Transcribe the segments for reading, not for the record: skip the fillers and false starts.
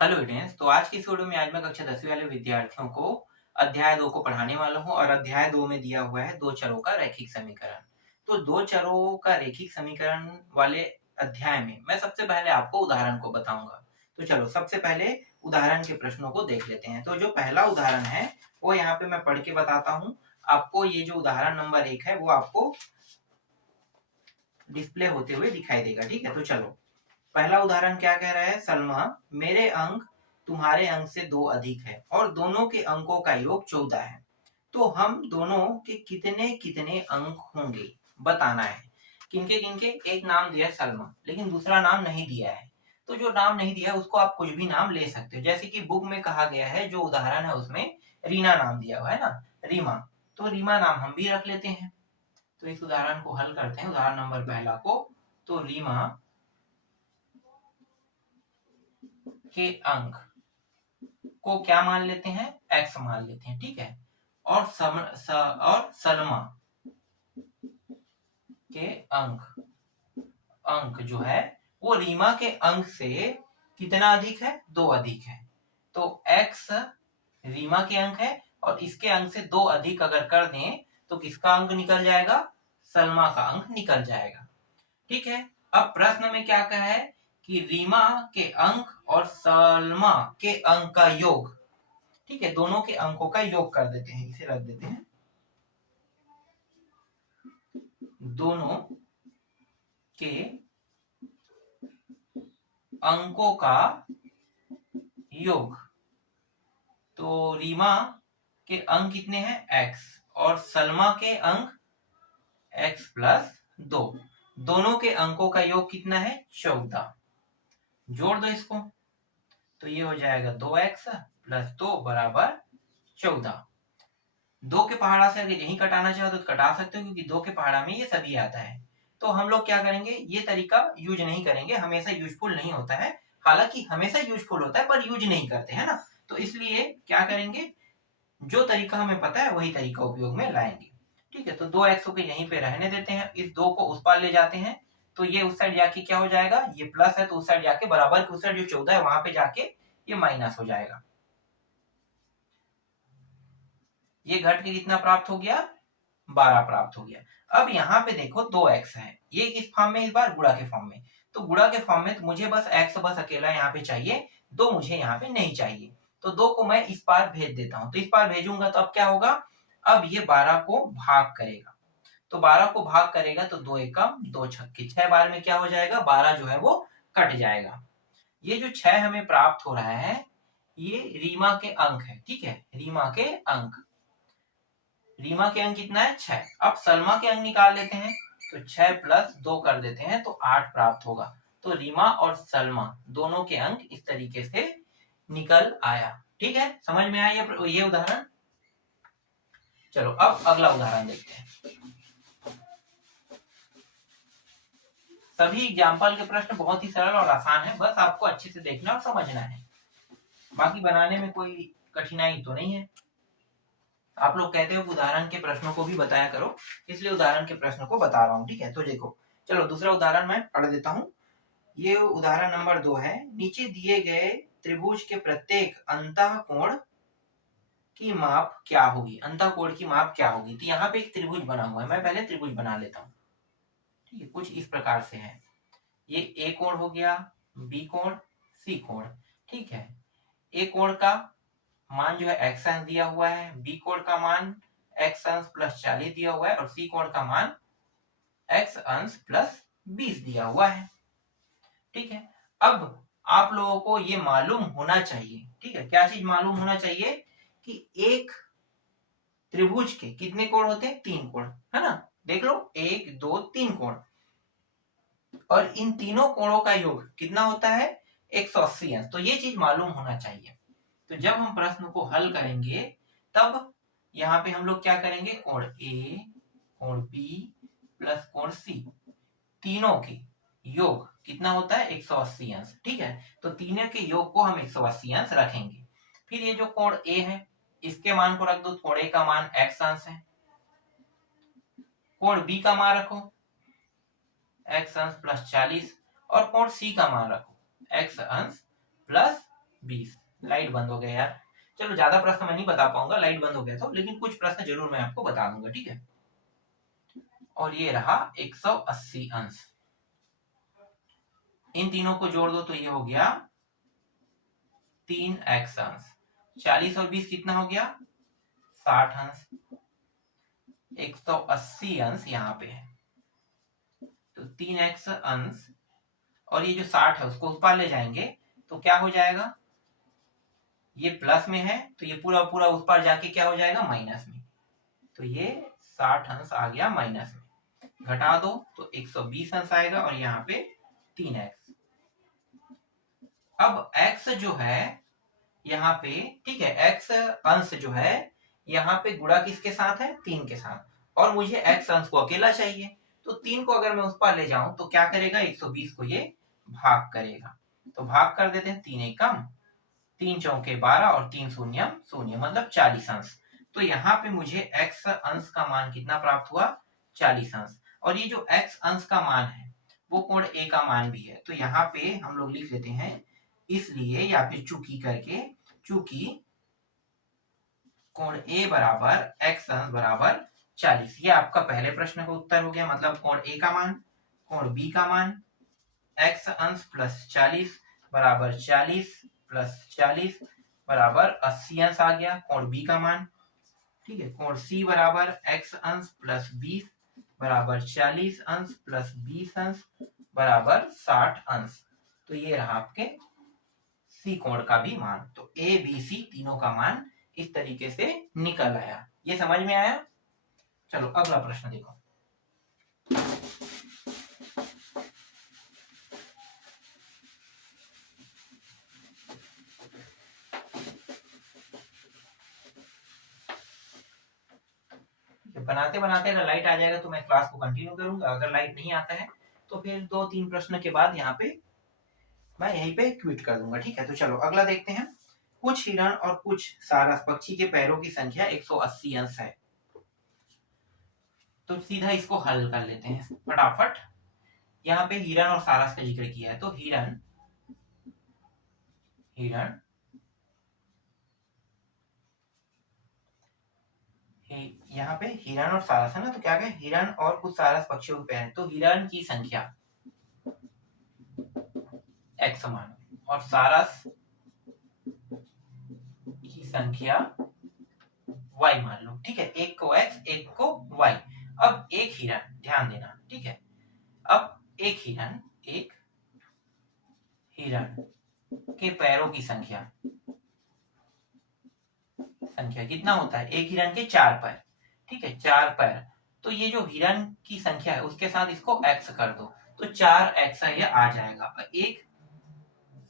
Hello students, तो आज की इस वीडियो में आज मैं कक्षा 10वीं वाले विद्यार्थियों को अध्याय 2 को पढ़ाने वाला हूं और अध्याय 2 में दिया हुआ है दो चरों का रैखिक समीकरण। तो दो चरों का रैखिक समीकरण वाले अध्याय में मैं सबसे पहले आपको उदाहरण को बताऊंगा। तो चलो सबसे पहले उदाहरण के प्रश्नों को देख लेते हैं। तो जो पहला उदाहरण है वो यहाँ पे मैं पढ़ के बताता हूँ आपको। ये जो उदाहरण नंबर 1 है वो आपको डिस्प्ले होते हुए दिखाई देगा। ठीक है, तो चलो पहला उदाहरण क्या कह रहा है। सलमा, मेरे अंक तुम्हारे अंक से 2 अधिक है और दोनों के अंकों का योग 14 है, तो हम दोनों के कितने कितने अंक होंगे बताना है। किनके किनके? एक नाम दिया है सलमा, लेकिन दूसरा नाम नहीं दिया है। तो जो नाम नहीं दिया है उसको आप कुछ भी नाम ले सकते हो। जैसे कि बुक में कहा गया है, जो उदाहरण है उसमें रीना नाम दिया हुआ है ना, रीमा, तो रीमा नाम हम भी रख लेते हैं। तो इस उदाहरण को हल करते हैं, उदाहरण नंबर पहला को। तो रीमा के अंक को क्या मान लेते हैं? x मान लेते हैं। ठीक है, और सलमा के अंक जो है वो रीमा के अंक से कितना अधिक है? 2 अधिक है। तो x रीमा के अंक है और इसके अंक से 2 अधिक अगर कर दें तो किसका अंक निकल जाएगा? सलमा का अंक निकल जाएगा। ठीक है, अब प्रश्न में क्या कहा है कि रीमा के अंक और सलमा के अंक का योग। ठीक है, दोनों के अंकों का योग कर देते हैं, इसे रख देते हैं। दोनों के अंकों का योग। तो रीमा के अंक कितने हैं? x, और सलमा के अंक x प्लस 2। दोनों के अंकों का योग कितना है? 14। जोड़ दो इसको, तो ये हो जाएगा 2x प्लस 2 बराबर 14। 2 के पहाड़ा से अगर यही कटाना चाहो तो कटा सकते हो, क्योंकि 2 के पहाड़ा में ये सभी आता है। तो हम लोग क्या करेंगे, ये तरीका यूज नहीं करेंगे, हमेशा यूजफुल नहीं होता है। हालांकि हमेशा यूजफुल होता है पर यूज नहीं करते हैं ना। तो इसलिए क्या करेंगे, जो तरीका हमें पता है वही तरीका उपयोग में लाएंगे। ठीक है, तो 2x को यहीं पे रहने देते हैं, इस 2 को उस पार ले जाते हैं। तो ये उस साइड जाके क्या हो जाएगा, ये प्लस है तो उस साइड जाके बराबर की उस साइड जो 14 है वहां पे जाके ये माइनस हो जाएगा। ये घट के कितना प्राप्त हो गया? 12 प्राप्त हो गया। अब यहाँ पे देखो 2x है, ये किस फॉर्म में? इस बार गुणा के फॉर्म में। तो गुणा के फॉर्म में तो मुझे बस x बस अकेला यहाँ पे चाहिए, 2 मुझे यहाँ पे नहीं चाहिए। तो 2 को मैं इस पार भेज देता हूँ। तो इस पार भेजूंगा तो अब क्या होगा, अब ये 12 को भाग करेगा। तो 12 को भाग करेगा तो 2 एकम 2 छक्के, 6 बार में क्या हो जाएगा, 12 जो है वो कट जाएगा। ये जो 6 हमें प्राप्त हो रहा है ये रीमा के अंक है। ठीक है, रीमा के अंक, रीमा के अंक कितना है? 6। अब सलमा के अंक निकाल लेते हैं, तो 6 प्लस 2 कर देते हैं तो 8 प्राप्त होगा। तो रीमा और सलमा दोनों के अंक इस तरीके से निकल आया। ठीक है, समझ में आया ये उदाहरण। चलो अब अगला उदाहरण देखते हैं। सभी एग्जाम्पल के प्रश्न बहुत ही सरल और आसान है, बस आपको अच्छे से देखना और समझना है। बाकी बनाने में कोई कठिनाई तो नहीं है। आप लोग कहते हो कि उदाहरण के प्रश्नों को भी बताया करो, इसलिए उदाहरण के प्रश्न को बता रहा हूँ। ठीक है, तो देखो चलो दूसरा उदाहरण मैं पढ़ देता हूँ। ये उदाहरण नंबर 2 है। नीचे दिए गए त्रिभुज के प्रत्येक अंतःकोण की माप क्या होगी? अंतःकोण की माप क्या होगी? तो यहाँ पे एक त्रिभुज बना हुआ है, मैं पहले त्रिभुज बना लेता हूँ। ठीक है, कुछ इस प्रकार से है। ये ए कोण हो गया, बी कोण, सी कोण। ठीक है, ए कोण का मान जो है एक्स अंश दिया हुआ है, बी कोण का मान एक्स अंश प्लस 40 दिया हुआ है और सी कोण का मान एक्स अंश प्लस 20 दिया हुआ है। ठीक है, अब आप लोगों को ये मालूम होना चाहिए। ठीक है, क्या चीज मालूम होना चाहिए कि एक त्रिभुज के कितने कोण होते हैं? 3 कोण, है ना। देख लो 1 2 3 कोण, और इन तीनों कोणों का योग कितना होता है? 180 अंश। तो ये चीज मालूम होना चाहिए। तो जब हम प्रश्न को हल करेंगे तब यहाँ पे हम लोग क्या करेंगे, कोण ए, कोण बी प्लस कोण सी, तीनों के योग कितना होता है? 180 अंश। ठीक है, तो तीनों के योग को हम 180 अंश रखेंगे। फिर ये जो कोण ए है इसके मान को रख दो, कोण ए का मान एक्स अंश है। कोण बी का मान रखो एक्स अंश प्लस 40, और कोण सी का मान रखो एक्स अंश प्लस 20। लाइट बंद हो गया यार। चलो ज्यादा प्रश्न मैं नहीं बता पाऊंगा, लाइट बंद हो गया तो, लेकिन कुछ प्रश्न जरूर मैं आपको बता दूंगा, ठीक है। और ये रहा 180 अंश। इन तीनों को जोड़ दो तो ये हो गया 3x अंश। 40 और 20 कितना हो गया? 60 अंश। 180 अंश यहाँ पे है, तो 3x अंश, और ये जो 60 है उसको उस पार ले जाएंगे तो क्या हो जाएगा? ये प्लस में है तो ये पूरा पूरा उस पार जाके क्या हो जाएगा? माइनस में। तो ये 60 अंश आ गया माइनस में। घटा दो तो 120 अंश आएगा और यहाँ पे 3x। अब x जो है यहाँ पे, ठीक है, x अंश जो है यहाँ पे गुणा किसके साथ है? 3 के साथ। और मुझे x अंश को अकेला चाहिए, तो 3 को अगर मैं उस पार ले जाऊं तो क्या करेगा? 120 को ये भाग करेगा। तो भाग कर देते हैं, 3 एकम 3 चौके 12 और 3 शून्य शून्य, मतलब 40 अंश। तो यहाँ पे मुझे x अंश का मान कितना प्राप्त हुआ? 40 अंश। और ये जो x अंश का मान है वो कोण a का मान भी है, तो यहाँ पे हम लोग लिख लेते हैं इसलिए, या फिर चूंकि करके, चूंकि कोण A बराबर x अंश बराबर 40। ये आपका पहले प्रश्न का उत्तर हो गया, मतलब कोण A का मान, कोण B का मान, x अंश प्लस 40 बराबर 40 प्लस 40 बराबर 80 अंश आ गया कोण B का मान, ठीक है। कोण C बराबर x अंश प्लस 20 बराबर 40 अंश प्लस 20 अंश बराबर 60 अंश। तो ये रहा आपके सी कोण का भी मान। तो ए बी सी तीनों का मान इस तरीके से निकल आया। ये समझ में आया? चलो अगला प्रश्न देखो। बनाते बनाते अगर लाइट आ जाएगा तो मैं क्लास को कंटिन्यू करूंगा, अगर लाइट नहीं आता है तो फिर 2-3 प्रश्न के बाद यहाँ पे मैं यहीं पे क्विट कर दूंगा, ठीक है। तो चलो अगला देखते हैं। कुछ हिरण और कुछ सारस पक्षी के पैरों की संख्या 180 अंश है। तो सीधा इसको हल कर लेते हैं फटाफट। यहाँ पे हिरण और सारस का जिक्र किया है, तो हिरण हिरण यहाँ पे हिरण और सारस है ना, तो क्या कहें? हिरण और कुछ सारस पक्षियों के पैर, तो हिरण की संख्या x मान और सारस की संख्या y मान लो, ठीक है। एक को x एक को y। अब एक हिरण, ध्यान देना, ठीक है। अब एक हिरण के पैरों की संख्या कितना होता है? एक हिरण के 4 पैर, ठीक है, 4 पैर। तो ये जो हिरण की संख्या है उसके साथ इसको x कर दो तो 4x ये आ जाएगा। एक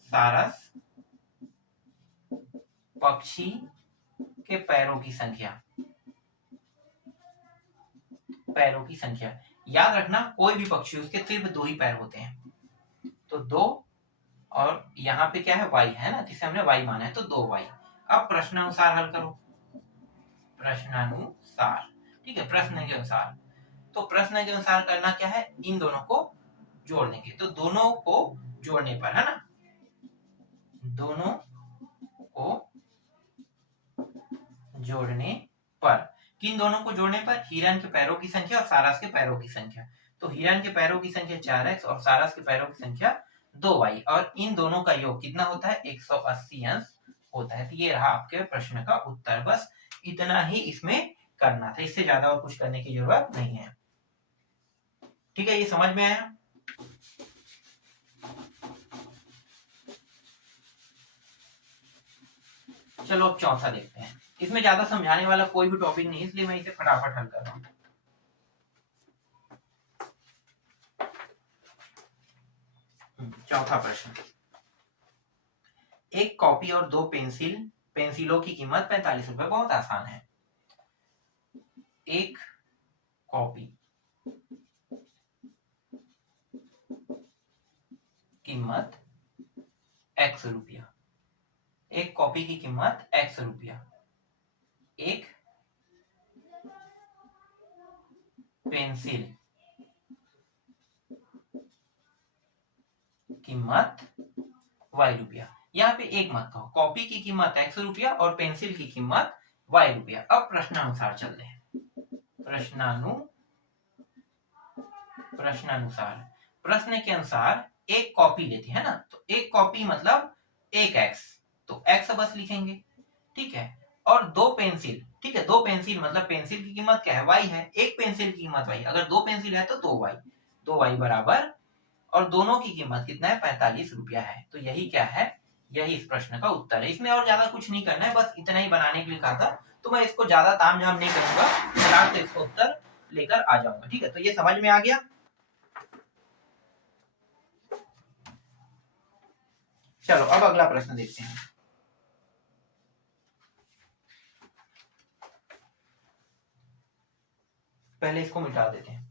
सारस पक्षी के पैरों की संख्या, याद रखना कोई भी पक्षी उसके सिर्फ 2 ही पैर होते हैं, तो 2, और यहाँ पे क्या है? y है ना, जिसे हमने y माना है, तो 2y। अब प्रश्नानुसार हल करो, प्रश्नानुसार, ठीक है, प्रश्न के अनुसार। तो प्रश्न के अनुसार करना क्या है? इन दोनों को जोड़ने के, तो दोनों को जोड़ने पर, है ना, दोनों को जोड़ने पर, किन दोनों को जोड़ने पर? हिरण के पैरों की संख्या और सारस के पैरों की संख्या। तो हिरण के पैरों की संख्या 4x और सारस के पैरों की संख्या 2y, और इन दोनों का योग कितना होता है? 180 अंश होता है। तो ये रहा आपके प्रश्न का उत्तर। बस इतना ही इसमें करना था, इससे ज्यादा और कुछ करने की जरूरत नहीं है, ठीक है। ये समझ में आया? चलो अब चौथा देखते हैं। इसमें ज्यादा समझाने वाला कोई भी टॉपिक नहीं है, इसलिए मैं इसे फटाफट हल कर रहा हूं। चौथा प्रश्न, एक कॉपी और 2 पेंसिलों की कीमत 45 रुपए। बहुत आसान है। एक कॉपी कीमत x रुपया, एक कॉपी की कीमत x रुपया, एक पेंसिल कीमत y रुपया। यहाँ पे एक मत कहो, कॉपी की कीमत x रुपया और पेंसिल की कीमत y रुपया। अब प्रश्नानुसार चलते हैं। प्रश्नानुसार प्रश्न के अनुसार एक कॉपी लेते हैं ना, तो एक कॉपी मतलब एक x, तो x बस लिखेंगे, ठीक है। और दो पेंसिल, ठीक है, दो पेंसिल मतलब पेंसिल की कीमत क्या है, y है, एक पेंसिल की कीमत y, अगर दो पेंसिल है तो दो y बराबर, और दोनों की कीमत कितना है, 45 रुपया है। तो यही क्या है, यही इस प्रश्न का उत्तर है। इसमें और ज्यादा कुछ नहीं करना है, बस इतना ही बनाने के लिए कहा था, तो मैं इसको ज्यादा तामझाम नहीं करूंगा, फटाक से इसको उत्तर लेकर आ जाऊंगा, ठीक है। तो ये समझ में आ गया। चलो अब अगला प्रश्न देखते हैं। पहले इसको मिटा देते हैं।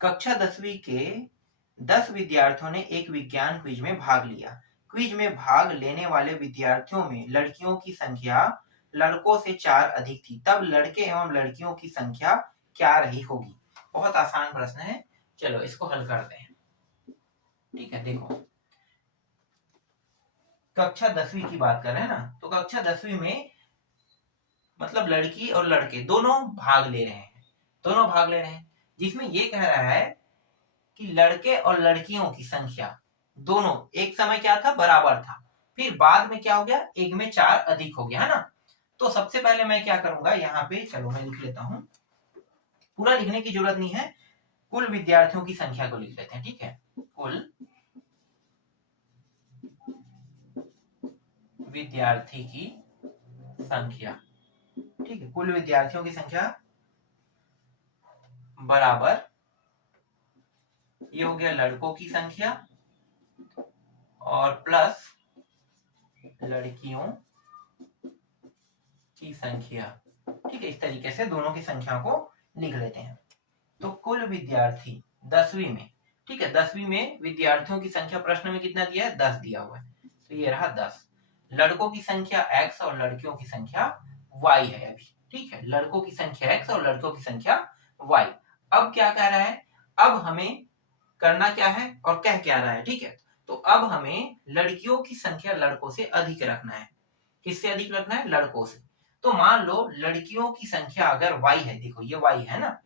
कक्षा 10वीं के 10 विद्यार्थियों ने एक विज्ञान क्विज में भाग लिया। क्विज में भाग लेने वाले विद्यार्थियों में लड़कियों की संख्या लड़कों से 4 अधिक थी, तब लड़के एवं लड़कियों की संख्या क्या रही होगी। बहुत आसान प्रश्न है, चलो इसको हल करते हैं, ठीक है। देखो कक्षा 10वीं की बात कर रहे हैं ना, तो कक्षा 10वीं में मतलब लड़की और लड़के दोनों भाग ले रहे हैं, जिसमें ये कह रहा है कि लड़के और लड़कियों की संख्या दोनों एक समय क्या था, बराबर था, फिर बाद में क्या हो गया, एक में 4 अधिक हो गया, है ना। तो सबसे पहले मैं क्या करूंगा, यहाँ पे चलो मैं लिख लेता हूं, पूरा लिखने की जरूरत नहीं है, कुल विद्यार्थियों की संख्या को लिख लेते हैं, ठीक है। कुल विद्यार्थी की संख्या, ठीक है, कुल विद्यार्थियों की संख्या बराबर, ये हो गया लड़कों की संख्या और प्लस लड़कियों की संख्या, ठीक है। इस तरीके से दोनों की संख्या को लिख लेते हैं। तो कुल विद्यार्थी 10वीं में, ठीक है, 10वीं में विद्यार्थियों की संख्या प्रश्न में कितना दिया है, 10 दिया हुआ है, तो ये रहा 10। लड़कों की संख्या x और लड़कियों की संख्या y है अभी, ठीक है, लड़कों की संख्या x और लड़कों की संख्या y। अब क्या कह रहा है, अब हमें करना क्या है और कह क्या रहा है, ठीक है। तो अब हमें लड़कियों की संख्या लड़कों से अधिक रखना है। किससे अधिक रखना है, लड़कों से। तो मान लो लड़कियों की संख्या अगर y है, देखो ये y है ना,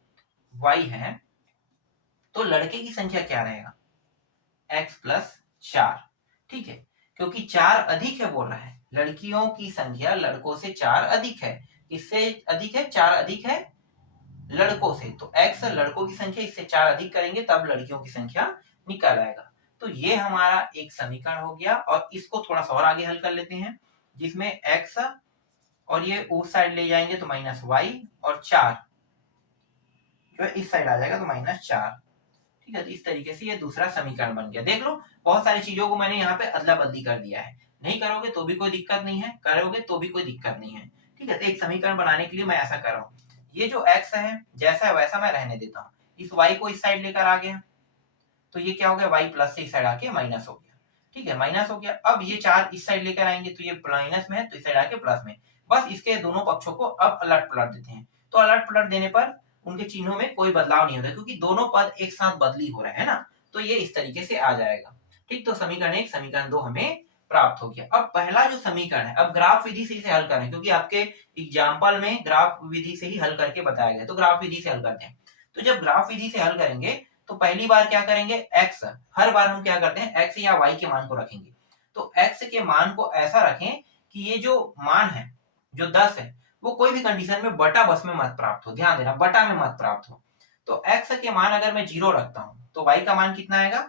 y है, तो लड़के की संख्या क्या रहेगा, x प्लस 4, ठीक है, क्योंकि 4 अधिक है बोल रहा है, लड़कियों की संख्या लड़कों से 4 अधिक है, इससे अधिक है, 4 अधिक है लड़कों से, तो x लड़कों की संख्या, इससे 4 अधिक करेंगे तब लड़कियों की संख्या निकल आएगा। तो ये हमारा एक समीकरण हो गया, और इसको थोड़ा सा और आगे हल कर लेते हैं, जिसमें x और ये उस साइड ले जाएंगे तो माइनस y, और 4 जो है इस साइड आ जाएगा तो माइनस 4, ठीक है। तो इस तरीके से ये दूसरा समीकरण बन गया। देख लो बहुत सारी चीजों को मैंने यहाँ पे अदला बदली कर दिया है, नहीं करोगे तो भी कोई दिक्कत नहीं है, करोगे तो भी कोई दिक्कत नहीं है, ठीक है। तो एक समीकरण बनाने के लिए मैं ऐसा कर रहा हूँ, ये जो x है जैसा है वैसा मैं रहने देता हूँ, इस y को इस साइड लेकर आ गया, तो ये क्या हो गया, y प्लस से इस साइड आके माइनस हो गया, ठीक है, माइनस हो गया। अब ये 4 इस साइड लेकर आएंगे तो ये माइनस में है, तो इस साइड आके प्लस में, बस इसके दोनों पक्षों को अब अलट पलट देते हैं। तो अलट पलट देने पर उनके चिन्हों में कोई बदलाव नहीं होता, क्योंकि दोनों पद एक साथ बदली हो रहे हैं ना, तो ये इस तरीके से आ जाएगा, ठीक। तो समीकरण 1 समीकरण 2 हमें प्राप्त हो गया। अब पहला जो समीकरण है, अब ग्राफ विधि से इसे हल करें, क्योंकि आपके एग्जाम्पल में ग्राफ विधि से ही हल करके बताया गया, तो ग्राफ विधि से हल करते हैं। तो जब ग्राफ विधि से हल करेंगे तो पहली बार क्या करेंगे, x, हर बार हम क्या करते हैं x या y के मान को रखेंगे, तो x के मान को ऐसा रखें कि ये जो मान है जो 10 है वो कोई भी कंडीशन में बटा बस में मत प्राप्त हो, ध्यान देना बटा में मत प्राप्त हो। तो x के मान अगर मैं 0 रखता हूं तो y का मान कितना आएगा,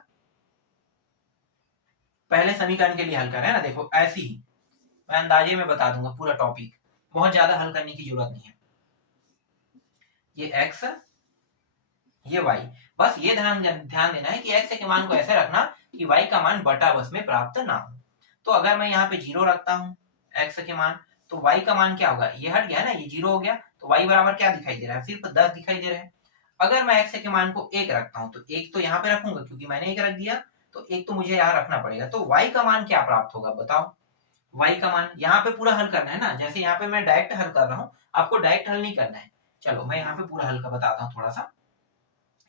पहले समीकरण के लिए हल कर रहे हैं ना, देखो ऐसी ही मैं अंदाजे में बता दूंगा पूरा टॉपिक, बहुत ज्यादा हल करने की जरूरत नहीं है। ये x ये y, बस ये ध्यान देना है कि x के मान को ऐसे रखना कि y का मान बटा बस में प्राप्त ना हो। तो अगर मैं यहाँ पे 0 रखता हूँ x के मान, तो y का मान क्या होगा, ये हट गया ना, ये 0 हो गया, तो y बराबर क्या दिखाई दे रहा है, सिर्फ 10 दिखाई दे रहा है। अगर मैं x के मान को 1 रखता हूँ तो 1 तो यहाँ पे रखूंगा क्योंकि मैंने 1 रख दिया, तो एक तो मुझे यहाँ रखना पड़ेगा। तो y का मान क्या प्राप्त होगा बताओ। y का मान यहाँ पे पूरा हल करना है ना, जैसे यहाँ पे मैं डायरेक्ट हल कर रहा हूँ, आपको डायरेक्ट हल नहीं करना है। चलो मैं यहाँ पे पूरा हल का बताता हूँ थोड़ा सा।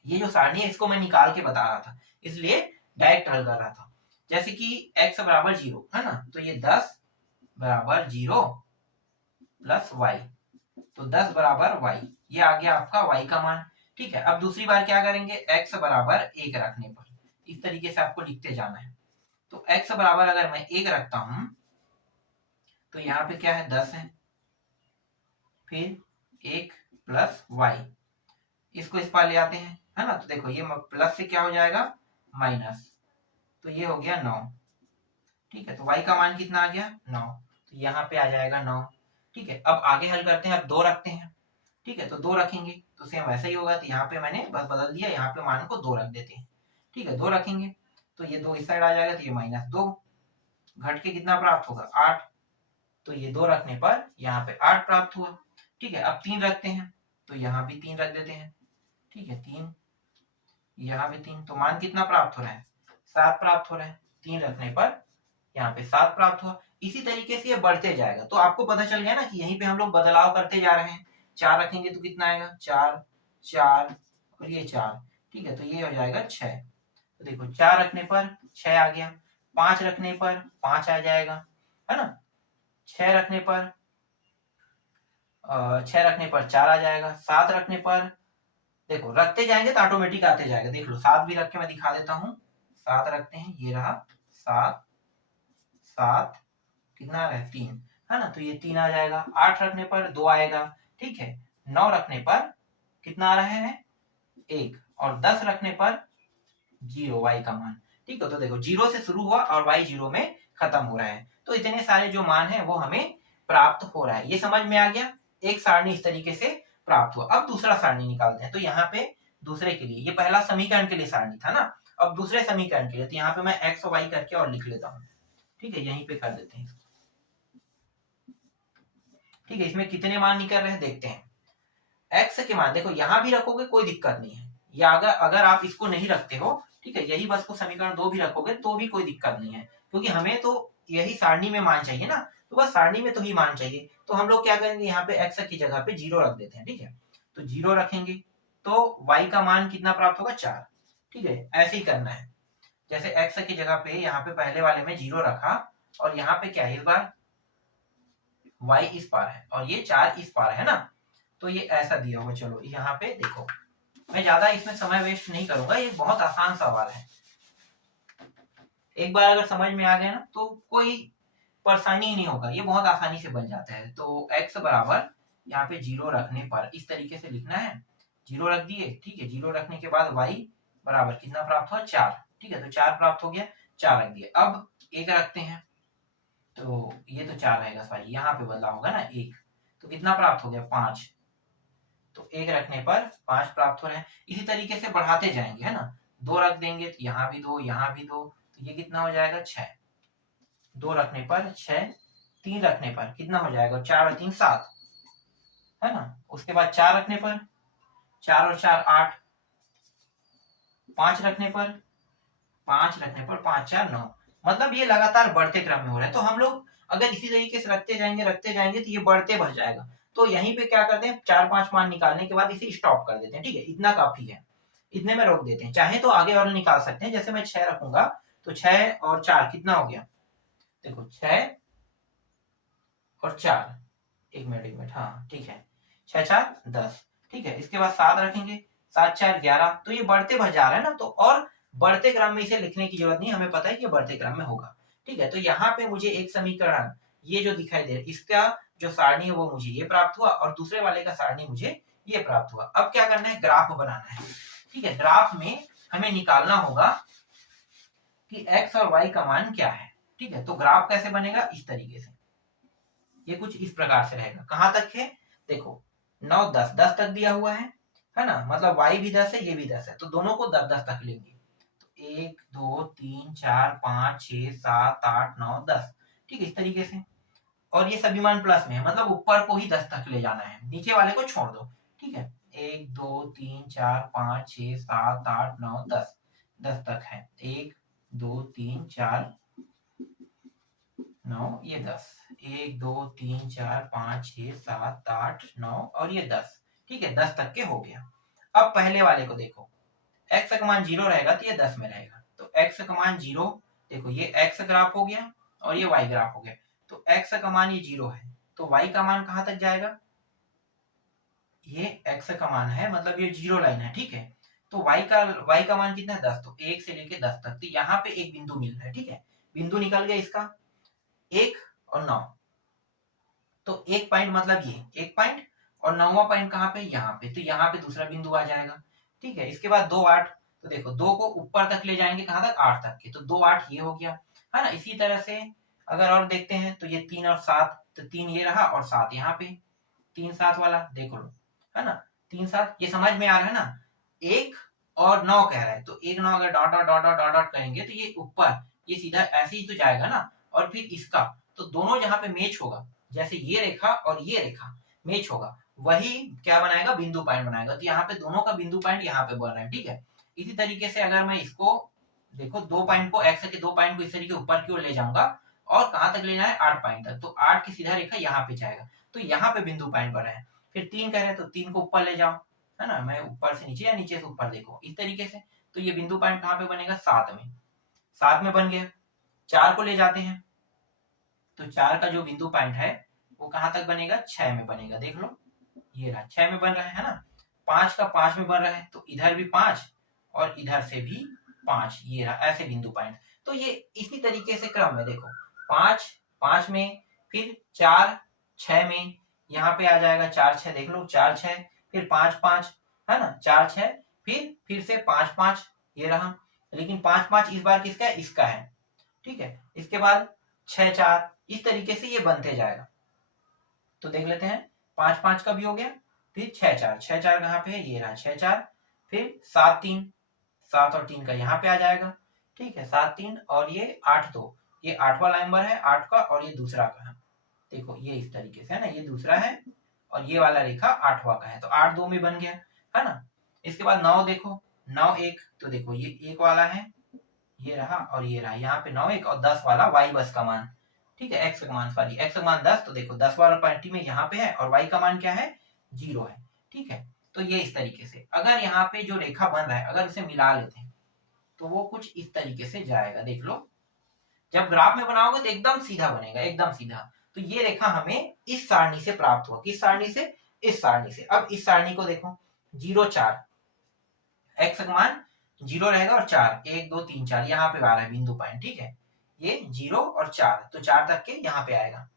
ये जो सारणी है इसको मैं निकाल के बता रहा था, इसलिए डायरेक्ट हल कर रहा था। जैसे कि x बराबर 0 है ना, तो ये 10 बराबर 0 प्लस y, तो 10 बराबर y, ये आ गया आपका y का मान। ठीक है, अब दूसरी बार क्या करेंगे, x बराबर 1 रखने पर इस तरीके से आपको लिखते जाना है। तो x बराबर अगर मैं 1 रखता हूं तो यहाँ पे क्या है 10 है, फिर 1 प्लस y, इसको इस पार ले आते हैं है ना, तो देखो ये प्लस से क्या हो जाएगा माइनस, तो ये हो गया 9। ठीक है, तो y का मान कितना आ गया 9, तो यहाँ पे आ जाएगा 9। ठीक है, अब आगे हल करते हैं, अब 2 रखते हैं। ठीक है, तो 2 रखेंगे तो सेम वैसा ही होगा, तो यहाँ पे मैंने बस बदल दिया, यहाँ पे मान को 2 रख देते हैं। ठीक है, 2 रखेंगे तो ये 2 इस साइड आ जाएगा, तो ये -2 घट के कितना प्राप्त होगा 8, तो ये 2 रखने पर यहाँ पे 8 प्राप्त हुआ। ठीक है, अब 3 रखते हैं तो यहाँ भी 3 रख देते हैं। ठीक है, 3 यहाँ भी 3, तो मान कितना प्राप्त हो रहा है 7 प्राप्त हो रहा है। 3 रखने पर यहाँ पे 7 प्राप्त हुआ। इसी तरीके से ये बढ़ते जाएगा, तो आपको पता चल गया ना कि यहीं पे हम लोग बदलाव करते जा रहे हैं। 4 रखेंगे तो कितना आएगा 4 4 और ये 4। ठीक है, तो ये हो जाएगा 6। तो देखो 4 रखने पर 6 आ गया, 5 रखने पर 5 आ जाएगा है ना, 6 रखने पर 4 आ जाएगा, 7 रखने पर देखो रखते जाएंगे तो ऑटोमेटिक आते जाएगा। देख लो 7 भी रख के मैं दिखा देता हूँ। 7 रखते हैं, ये रहा 7, 7 कितना आ रहा है 3 है ना, तो ये 3 आ जाएगा। 8 रखने पर 2 आएगा। ठीक है, 9 रखने पर कितना आ रहा है 1, और 10 रखने पर 0 y का मान। ठीक है, तो देखो 0 से शुरू हुआ और y 0 में खत्म हो रहा है, तो इतने सारे जो मान है वो हमें प्राप्त हो रहा है। ये समझ में आ गया, एक सारणी इस तरीके से प्राप्त हुआ। अब दूसरा सारणी निकालते हैं, तो यहाँ पे दूसरे के लिए, ये पहला समीकरण के लिए सारणी था ना, अब दूसरे समीकरण के लिए, तो यहाँ पे मैं x और y करके और लिख लेता हूँ। ठीक है, यहीं पे कर देते हैं। ठीक है, इसमें कितने मान निकल रहे हैं देखते हैं। x के मान देखो यहाँ भी रखोगे कोई दिक्कत नहीं है, या अगर आप इसको नहीं रखते हो, ठीक है, यही बस को समीकरण 2 भी रखोगे तो भी कोई दिक्कत नहीं है, क्योंकि हमें तो यही सारणी में मान चाहिए ना, तो बस सारणी में तो ही मान चाहिए। तो हम लोग क्या करेंगे, यहाँ पे x की जगह पे 0 रख देते हैं। ठीक है, तो 0 रखेंगे तो y का मान कितना प्राप्त होगा 4। ठीक है, ऐसे ही करना है, जैसे x की जगह पे यहाँ पे पहले वाले में 0 रखा, और यहाँ पे क्या है इस बार y इस पार है और ये 4 इस पार है ना, तो ये ऐसा दिया हुआ। चलो यहाँ पे देखो, मैं ज्यादा इसमें समय वेस्ट नहीं करूंगा, ये बहुत आसान सवाल है। एक बार अगर समझ में आ गया ना तो कोई परेशानी ही नहीं होगा, ये बहुत आसानी से बन जाता है। तो x बराबर यहाँ पे 0 रखने पर इस तरीके से लिखना है, 0 रख दिए। ठीक है, 0 रखने के बाद y बराबर कितना प्राप्त हुआ 4। ठीक है, तो 4 प्राप्त हो गया, 4 रख दिए। अब 1 रखते हैं, तो ये तो 4 रहेगा, सॉरी यहाँ पे बदला होगा ना 1, तो कितना प्राप्त हो गया 5, तो 1 रखने पर 5 प्राप्त हो रहे हैं। इसी तरीके से बढ़ाते जाएंगे है ना, 2 रख देंगे तो यहाँ भी 2, यहाँ भी 2, तो ये कितना हो जाएगा 6। 2 रखने पर 6, 3 रखने पर कितना हो जाएगा 4 और 3 7 है ना, उसके बाद 4 रखने पर 4 और 4 8, 5 रखने पर 5 रखने पर 5 4 9, मतलब ये लगातार बढ़ते क्रम में हो रहा है। तो हम लोग अगर इसी तरीके से रखते जाएंगे तो ये बढ़ते बढ़ जाएगा। तो यहीं पे क्या करते हैं 4-5 मान निकालने के बाद इसे स्टॉप कर देते हैं। ठीक है, इतना काफी है, इतने में रोक देते हैं। चाहे तो आगे और निकाल सकते हैं, जैसे मैं 6 रखूंगा तो 6 और 4 कितना हो गया, देखो 6 और 4, एक मिनट हाँ ठीक है, 6 4 10। ठीक है, इसके बाद 7 रखेंगे, 7 4 11, तो ये बढ़ते बढ़ जा रहा है ना, तो और बढ़ते क्रम में इसे लिखने की जरूरत नहीं, हमें पता है कि बढ़ते क्रम में होगा। ठीक है, तो यहाँ पे मुझे एक समीकरण ये जो दिखाई दे रहा है, इसका जो सारणी है वो मुझे ये प्राप्त हुआ, और दूसरे वाले का सारणी मुझे ये प्राप्त हुआ। अब क्या करना है, ग्राफ बनाना है। ठीक है, ग्राफ में हमें निकालना होगा कि x और y का मान क्या है। ठीक है, तो ग्राफ कैसे बनेगा, इस तरीके से, ये कुछ इस प्रकार से रहेगा। कहां तक है, देखो 9 10 10 तक दिया हुआ है ना, मतलब y भी 10 है, ये भी 10 है, तो दोनों को 10 10 तक लेंगे। तो 1 2 3 4 5 6 7 8 9 10। ठीक है, इस तरीके से, और ये सभी मान प्लस में है, मतलब ऊपर को ही 10 तक ले जाना है, नीचे वाले को छोड़ दो। ठीक है, 1 2 3 4 5 6 7 8 9 10, 10 तक है, 1 2 3 4 9 ये 10, 1 2 3 4 5 6 7 8 9 और ये 10। ठीक है, 10 तक के हो गया। अब पहले वाले को देखो, x का मान 0 रहेगा तो ये 10 में रहेगा, तो x का मान 0, देखो ये x ग्राफ हो गया और ये y ग्राफ हो गया, तो x का मान ये 0 है, तो y का मान कहां तक जाएगा, ये x का मान है, मतलब ये 0 लाइन है। ठीक है, तो y का मान कितना है 10, तो 1 से लेके 10 तक, तो यहाँ पे एक बिंदु मिल रहा है। ठीक है, बिंदु निकल गया इसका 1 और 9, तो एक पॉइंट मतलब ये एक पॉइंट, और 9वां पॉइंट कहाँ पे, यहाँ पे, तो यहाँ पे दूसरा बिंदु आ जाएगा। ठीक है, इसके बाद 2 8, तो देखो 2 को ऊपर तक ले जाएंगे, कहाँ तक, 8 तक के, तो 2 8 ये हो गया, है ना। इसी तरह से अगर और देखते हैं तो ये 3 और 7, तो 3 ये रहा और 7 यहाँ पे, 3 7 वाला देख लो, है ना। 3 7 ये समझ में आ रहा है ना। 1 और 9 कह रहा है, तो 1 9 अगर dot dot dot dot dot dot करेंगे तो ये ऊपर ये सीधा ऐसे ही तो जाएगा ना, और फिर इसका, तो दोनों जहां पे मैच होगा, जैसे ये रेखा और ये रेखा मैच होगा, वही क्या बनाएगा, बिंदु पॉइंट बनाएगा। तो यहाँ पे दोनों का बिंदु पॉइंट यहाँ पे बन रहा है। ठीक है, इसी तरीके से अगर मैं इसको देखो, 2 पॉइंट को, एक्स के 2 पॉइंट को इस तरीके ऊपर की ओर ले जाऊंगा, और कहां तक लेना है, 8 पॉइंट तक, तो 8 की सीधा रेखा यहाँ पे जाएगा, तो यहाँ पे बिंदु पॉइंट बना है। फिर 3 कह रहे हैं तो 3 को ऊपर ले जाओ, है ना, मैं ऊपर से नीचे या नीचे से ऊपर, देखो इस तरीके से, तो ये बिंदु पॉइंट कहाँ पे बनेगा, 7 में, 7 में बन गया। 4 को ले जाते हैं, तो 4 का जो बिंदु पॉइंट है वो कहां तक बनेगा, 6 में बनेगा, देख लो ये रहा, 6 में बन रहा है ना। 5 का 5 में बन रहा है, तो इधर भी 5 और इधर से भी 5, ये रहा, ऐसे बिंदु पॉइंट। तो ये इसी तरीके से क्रम है, देखो 5 5 में, फिर 4 6 में, यहाँ पे आ जाएगा 4 6, देख लो 4 6, फिर 5 5, है ना, 4 6, फिर से 5 5, ये रहा, लेकिन 5 5 इस बार किसका है, इसका है। ठीक है, इसके बाद 6 4, इस तरीके से ये बनते जाएगा। तो देख लेते हैं, 5 5 का भी हो गया, फिर 6 4, 6 4 कहाँ पे है, ये रहा 6 4, फिर 7 3, 7 और 3 का यहाँ पे आ जाएगा। ठीक है, 7 3 और ये 8 2, ये 8वां नंबर है 8 का, और ये दूसरा का है, देखो ये इस तरीके से है ना, ये दूसरा है और ये वाला रेखा 8वां का है, तो 8 2 में बन गया, है ना। इसके बाद 9 देखो, 9 1, तो देखो ये 1 वाला है, ये रहा और ये रहा, यहाँ पे 9 1 और 10 वाला वाई बस का मान। ठीक है, एक्स का मान, सॉरी एक्स का मान 10, तो देखो 10 वाला पंक्ति में यहाँ पे है, और वाई का मान क्या है, 0 है। ठीक है, तो ये इस तरीके से, अगर यहाँ पे जो रेखा बन रहा है अगर उसे मिला लेते हैं तो वो कुछ इस तरीके से जाएगा, देख लो। जब ग्राफ में बनाओगे तो एकदम सीधा बनेगा, एकदम सीधा। तो ये रेखा हमें इस सारणी से प्राप्त हुआ, किस सारणी से, इस सारणी से। अब इस सारणी को देखो, 0 4, एक्स का मान 0 रहेगा और 4 1 2 3 4 यहाँ पे आ रहा है बिंदु पॉइंट। ठीक है, ये 0 और 4, तो 4 तक के यहाँ पे आएगा।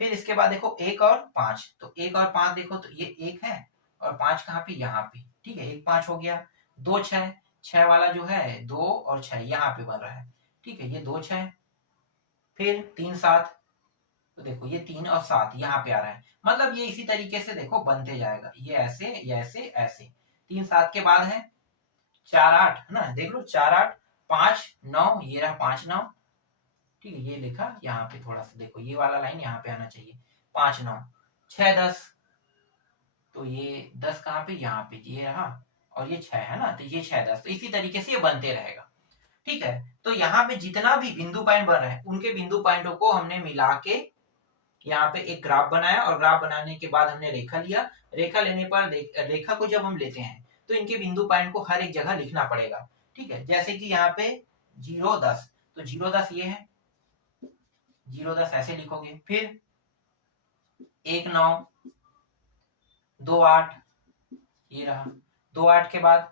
फिर इसके बाद देखो 1 और 5, तो 1 और 5 देखो, तो ये 1 है और 5 कहाँ पे, यहाँ पे। ठीक है, 1 5 हो गया। 2 6, 6 वाला जो है 2 और 6 यहाँ पे बन रहा है। ठीक है, ये 2 6, फिर 3 7, तो देखो ये 3 और 7 यहाँ पे आ रहा है, मतलब ये इसी तरीके से देखो बनते जाएगा, ये ऐसे, ये ऐसे ऐसे। 3 7 के बाद है 4 8, है ना, देख लो 4 8 5 9, ये रहा 5 9। ठीक है, ये लिखा यहाँ पे, थोड़ा सा देखो ये वाला लाइन यहाँ पे आना चाहिए, 5 9 6 10, तो ये 10 कहाँ पे, यहाँ पे, ये रहा, और ये 6 है ना, तो ये 6 10, तो इसी तरीके से ये बनते रहेगा। ठीक है, तो यहाँ पे जितना भी बिंदु पॉइंट बन रहे हैं उनके बिंदु पॉइंटों को हमने मिला के यहाँ पे एक ग्राफ बनाया, और ग्राफ बनाने के बाद हमने रेखा लिया। रेखा लेने पर रेखा को जब हम लेते हैं तो इनके बिंदु पॉइंट को हर एक जगह लिखना पड़ेगा। ठीक है, जैसे कि यहाँ पे 0 10, तो 0 10 ये है, 0 10 ऐसे लिखोगे, फिर 1 9 2 8, ये रहा, 2 8 के बाद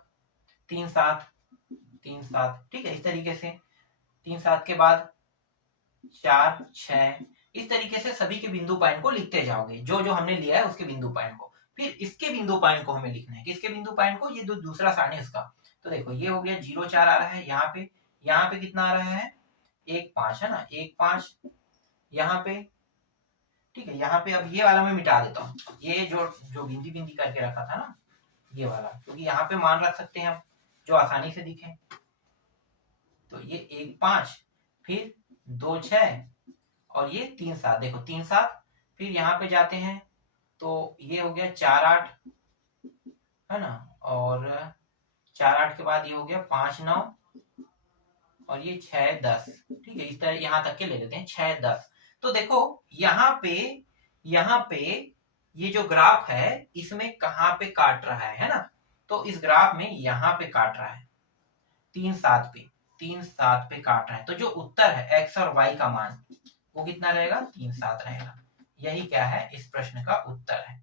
3 7 3 7। ठीक है, इस तरीके से 3 7 के बाद 4 6, इस तरीके से सभी के बिंदु पॉइंट को लिखते जाओगे, जो जो हमने लिया है उसके बिंदु पॉइंट को। फिर इसके बिंदु पॉइंट को हमें लिखना है, किसके बिंदु पॉइंट को, ये दूसरा सारणी उसका। तो देखो ये हो गया 0 4 आ रहा है यहाँ पे कितना आ रहा है, 1 5, है ना, 1 5 यहाँ पे। ठीक है, यहाँ पे अब ये वाला मैं मिटा देता हूँ, ये जो जो बिंदी बिंदी करके रखा था ना, ये वाला, क्योंकि यहाँ पे मान रख सकते हैं हम जो आसानी से दिखे। तो ये 1 5, फिर 2 6 और ये 3 7, देखो 3 7, फिर यहाँ पे जाते हैं तो ये हो गया 4 8, है ना, और 4 8 के बाद ये हो गया 5 9 और ये 6 10, ठीक है, इस तरह यहां तक के ले लेते हैं 6 10। तो देखो यहाँ पे ये जो ग्राफ है इसमें कहाँ पे काट रहा है ना, तो इस ग्राफ में यहाँ पे काट रहा है 3 7 पे, 3 7 पे काट रहा है। तो जो उत्तर है x और y का मान वो कितना रहेगा, 3 7 रहेगा। यही क्या है इस प्रश्न का उत्तर है।